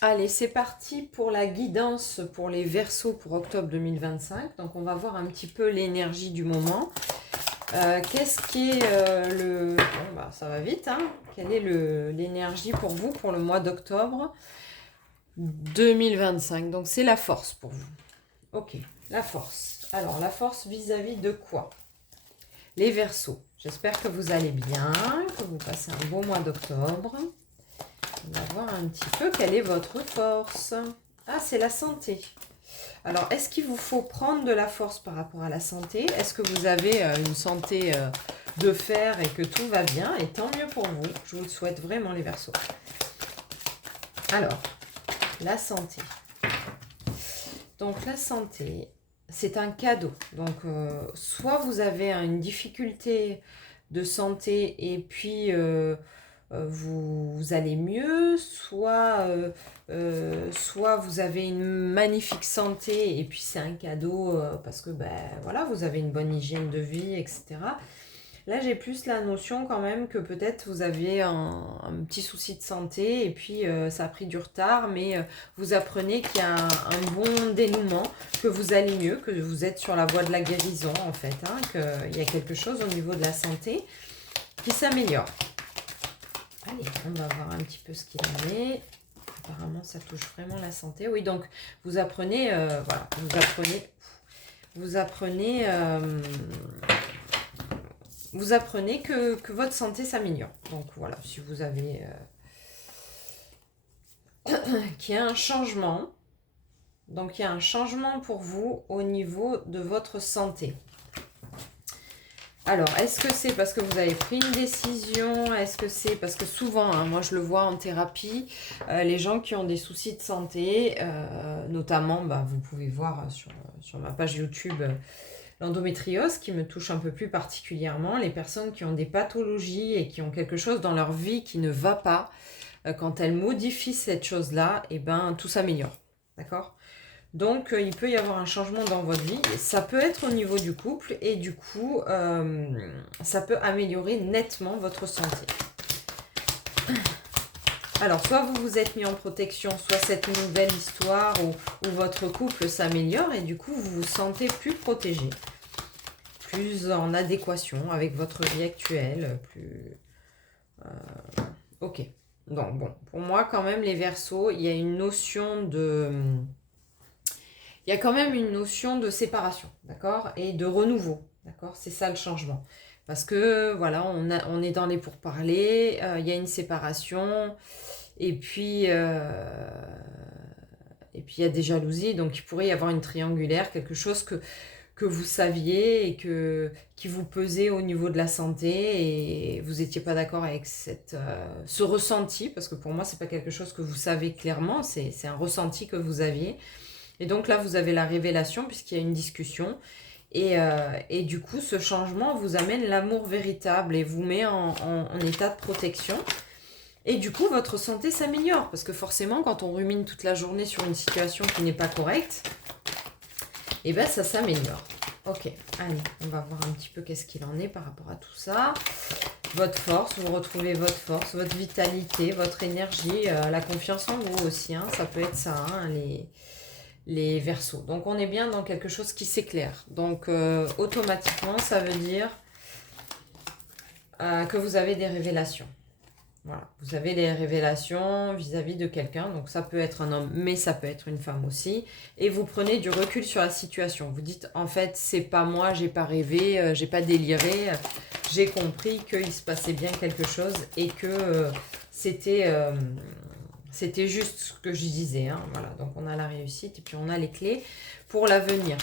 Allez, c'est parti pour la guidance pour les Verseaux pour octobre 2025. Donc, on va voir un petit peu l'énergie du moment. Qu'est-ce qui est Bon, bah, ça va vite, hein. Quelle est l'énergie pour vous pour le mois d'octobre 2025? Donc, c'est la force pour vous. Ok, la force. Alors, la force vis-à-vis de quoi? Les Verseaux. J'espère que vous allez bien, que vous passez un beau mois d'octobre. On va voir un petit peu quelle est votre force. Ah, c'est la santé. Alors, est-ce qu'il vous faut prendre de la force par rapport à la santé? Est-ce que vous avez une santé de fer et que tout va bien? Et tant mieux pour vous. Je vous le souhaite vraiment, les Verseaux. Alors, la santé. Donc, la santé, c'est un cadeau. Donc, soit vous avez une difficulté de santé et puis vous allez mieux, soit vous avez une magnifique santé et puis c'est un cadeau parce que ben, voilà, vous avez une bonne hygiène de vie, etc. Là, j'ai plus la notion quand même que peut-être vous aviez un petit souci de santé et puis ça a pris du retard, mais vous apprenez qu'il y a un bon dénouement, que vous allez mieux, que vous êtes sur la voie de la guérison en fait, hein, qu'il y a quelque chose au niveau de la santé qui s'améliore. Allez, on va voir un petit peu ce qu'il en est. Apparemment, ça touche vraiment la santé. Oui, donc vous apprenez, voilà, vous apprenez que votre santé s'améliore. Donc voilà, si vous avez qu'il y a un changement, donc il y a un changement pour vous au niveau de votre santé. Alors, est-ce que c'est parce que vous avez pris une décision? Est-ce que c'est parce que souvent, hein, moi je le vois en thérapie, les gens qui ont des soucis de santé, notamment, bah, vous pouvez voir sur ma page YouTube l'endométriose qui me touche un peu plus particulièrement, les personnes qui ont des pathologies et qui ont quelque chose dans leur vie qui ne va pas, quand elles modifient cette chose-là, et ben tout s'améliore. D'accord? Donc, il peut y avoir un changement dans votre vie. Ça peut être au niveau du couple et du coup, ça peut améliorer nettement votre santé. Alors, soit vous vous êtes mis en protection, soit cette nouvelle histoire où votre couple s'améliore et du coup, vous vous sentez plus protégé, plus en adéquation avec votre vie actuelle, plus... Ok. Donc, bon, pour moi, quand même, les Verseaux, il y a une notion de... Il y a quand même une notion de séparation, d'accord? Et de renouveau, d'accord? C'est ça le changement. Parce que, voilà, on est dans les pourparlers, il y a une séparation, et puis, il y a des jalousies, donc il pourrait y avoir une triangulaire, quelque chose que vous saviez et qui vous pesait au niveau de la santé, et vous n'étiez pas d'accord avec ce ressenti, parce que pour moi, c'est pas quelque chose que vous savez clairement, c'est un ressenti que vous aviez. Et donc là, vous avez la révélation puisqu'il y a une discussion. Et du coup, ce changement vous amène l'amour véritable et vous met en état de protection. Et du coup, votre santé s'améliore. Parce que forcément, quand on rumine toute la journée sur une situation qui n'est pas correcte, et ben ça s'améliore. Ok, allez, on va voir un petit peu qu'est-ce qu'il en est par rapport à tout ça. Votre force, vous retrouvez votre force, votre vitalité, votre énergie, la confiance en vous aussi. Hein, ça peut être ça, hein, les Verseaux. Donc on est bien dans quelque chose qui s'éclaire. Donc automatiquement, ça veut dire que vous avez des révélations. Voilà, vous avez des révélations vis-à-vis de quelqu'un. Donc ça peut être un homme, mais ça peut être une femme aussi. Et vous prenez du recul sur la situation. Vous dites, en fait, c'est pas moi, j'ai pas rêvé, j'ai pas déliré. J'ai compris qu'il se passait bien quelque chose et que c'était juste ce que je disais. Hein. Voilà, donc on a la réussite et puis on a les clés pour l'avenir.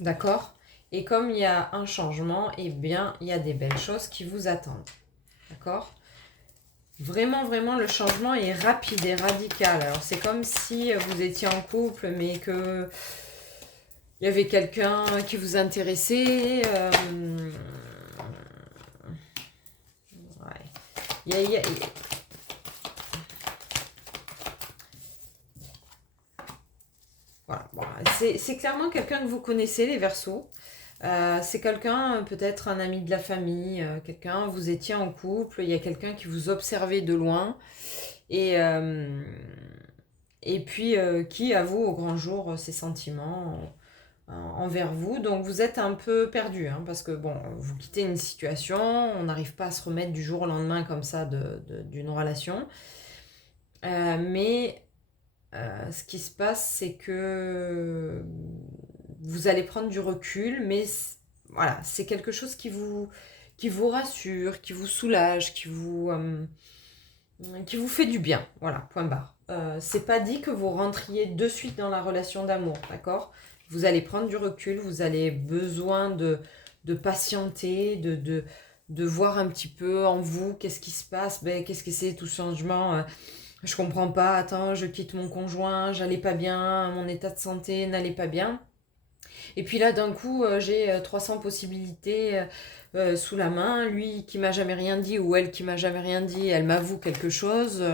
D'accord? Et comme il y a un changement, eh bien, il y a des belles choses qui vous attendent. D'accord? Vraiment, vraiment, le changement est rapide et radical. Alors, c'est comme si vous étiez en couple, mais que il y avait quelqu'un qui vous intéressait. Ouais. Il y a, voilà. Bon, c'est clairement quelqu'un que vous connaissez, les Verseaux. C'est quelqu'un, peut-être un ami de la famille, quelqu'un, vous étiez en couple, il y a quelqu'un qui vous observait de loin. Et, et puis qui avoue au grand jour ses sentiments envers vous. Donc vous êtes un peu perdu, hein, parce que bon, vous quittez une situation, on n'arrive pas à se remettre du jour au lendemain comme ça d'une relation. Mais ce qui se passe, c'est que vous allez prendre du recul, mais voilà, c'est quelque chose qui vous rassure, qui vous soulage, qui vous fait du bien. Voilà, point barre. C'est pas dit que vous rentriez de suite dans la relation d'amour, d'accord? Vous allez prendre du recul, vous allez besoin de patienter, de voir un petit peu en vous qu'est-ce qui se passe, ben, qu'est-ce que c'est tout ce changement. Je comprends pas, attends, je quitte mon conjoint, j'allais pas bien, mon état de santé n'allait pas bien. Et puis là, d'un coup, j'ai 300 possibilités sous la main. Lui qui m'a jamais rien dit ou elle qui m'a jamais rien dit, elle m'avoue quelque chose.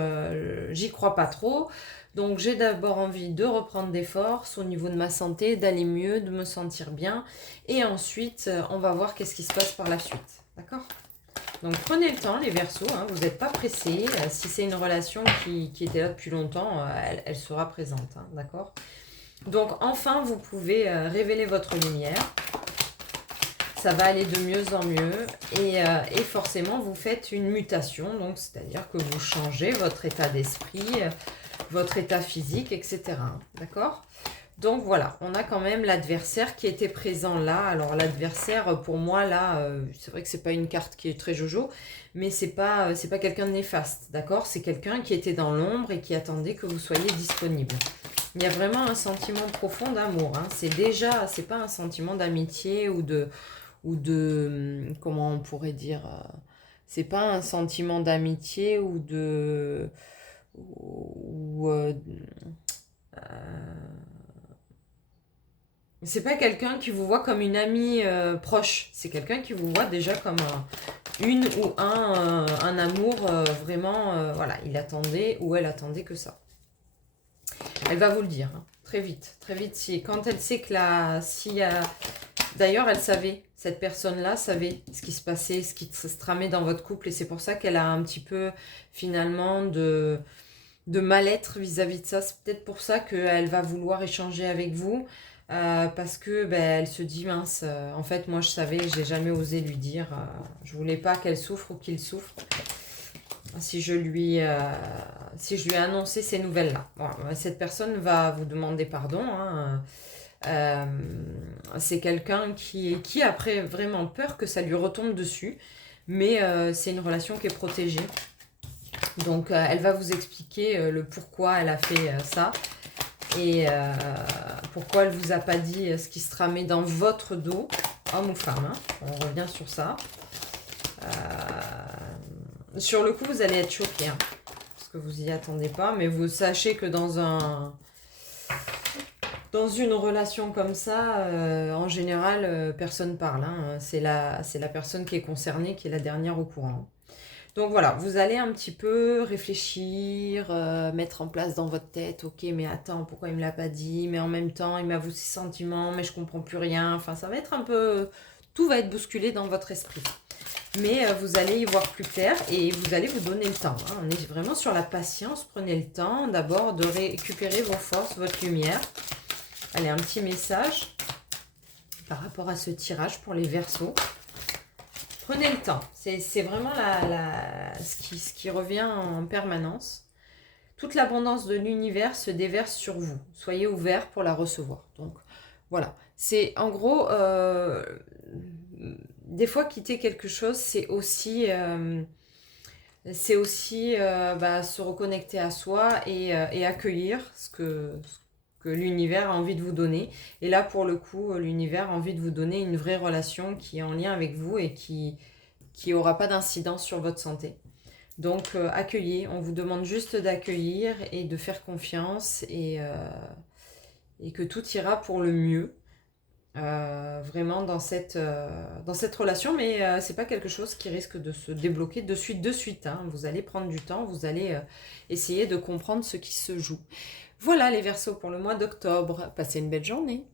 J'y crois pas trop. Donc j'ai d'abord envie de reprendre des forces au niveau de ma santé, d'aller mieux, de me sentir bien. Et ensuite, on va voir qu'est-ce qui se passe par la suite. D'accord ? Donc prenez le temps, les Verseaux, hein, vous n'êtes pas pressés. Si c'est une relation qui était là depuis longtemps, elle sera présente. Hein, d'accord ? Donc enfin, vous pouvez révéler votre lumière. Ça va aller de mieux en mieux. Et forcément, vous faites une mutation. Donc, c'est-à-dire que vous changez votre état d'esprit, votre état physique, etc. D'accord ? Donc voilà, on a quand même l'adversaire qui était présent là. Alors l'adversaire, pour moi, là, c'est vrai que c'est pas une carte qui est très jojo, mais c'est pas quelqu'un de néfaste, d'accord ? C'est quelqu'un qui était dans l'ombre et qui attendait que vous soyez disponible. Il y a vraiment un sentiment profond d'amour. Hein. C'est pas un sentiment d'amitié comment on pourrait dire, c'est pas un sentiment d'amitié c'est pas quelqu'un qui vous voit comme une amie proche. C'est quelqu'un qui vous voit déjà comme un amour vraiment, voilà, il attendait ou elle attendait que ça. Elle va vous le dire, hein, très vite. Très vite, quand elle sait que d'ailleurs, elle savait, cette personne-là savait ce qui se passait, ce qui se tramait dans votre couple. Et c'est pour ça qu'elle a un petit peu, finalement, de mal-être vis-à-vis de ça. C'est peut-être pour ça qu'elle va vouloir échanger avec vous. Parce que elle se dit, mince, en fait, moi, je savais, j'ai jamais osé lui dire. Je voulais pas qu'elle souffre ou qu'il souffre. Si je lui ai annoncé ces nouvelles-là. Bon, cette personne va vous demander pardon. Hein. C'est quelqu'un qui a vraiment peur que ça lui retombe dessus. Mais c'est une relation qui est protégée. Donc, elle va vous expliquer le pourquoi elle a fait ça. Et pourquoi elle vous a pas dit ce qui se tramait dans votre dos, homme ou femme. Hein. On revient sur ça. Sur le coup, vous allez être choqué, hein, parce que vous y attendez pas, mais vous sachez que dans une relation comme ça, en général, personne parle. Hein. C'est la personne qui est concernée qui est la dernière au courant. Donc voilà, vous allez un petit peu réfléchir, mettre en place dans votre tête, ok, mais attends, pourquoi il me l'a pas dit? Mais en même temps, il m'avoue ses sentiments, mais je comprends plus rien. Enfin, ça va être un peu... Tout va être bousculé dans votre esprit. Mais vous allez y voir plus clair et vous allez vous donner le temps. Hein. On est vraiment sur la patience. Prenez le temps d'abord de récupérer vos forces, votre lumière. Allez, un petit message par rapport à ce tirage pour les Verseaux. Prenez le temps. C'est vraiment ce qui revient en permanence. Toute l'abondance de l'univers se déverse sur vous. Soyez ouverts pour la recevoir. Donc, voilà. C'est en gros... des fois, quitter quelque chose, c'est aussi se reconnecter à soi et accueillir ce que l'univers a envie de vous donner. Et là, pour le coup, l'univers a envie de vous donner une vraie relation qui est en lien avec vous et qui aura pas d'incidence sur votre santé. Donc, accueillez. On vous demande juste d'accueillir et de faire confiance et que tout ira pour le mieux. Vraiment dans cette relation, mais c'est pas quelque chose qui risque de se débloquer de suite. Hein. Vous allez prendre du temps, vous allez essayer de comprendre ce qui se joue. Voilà les Verseaux pour le mois d'octobre. Passez une belle journée.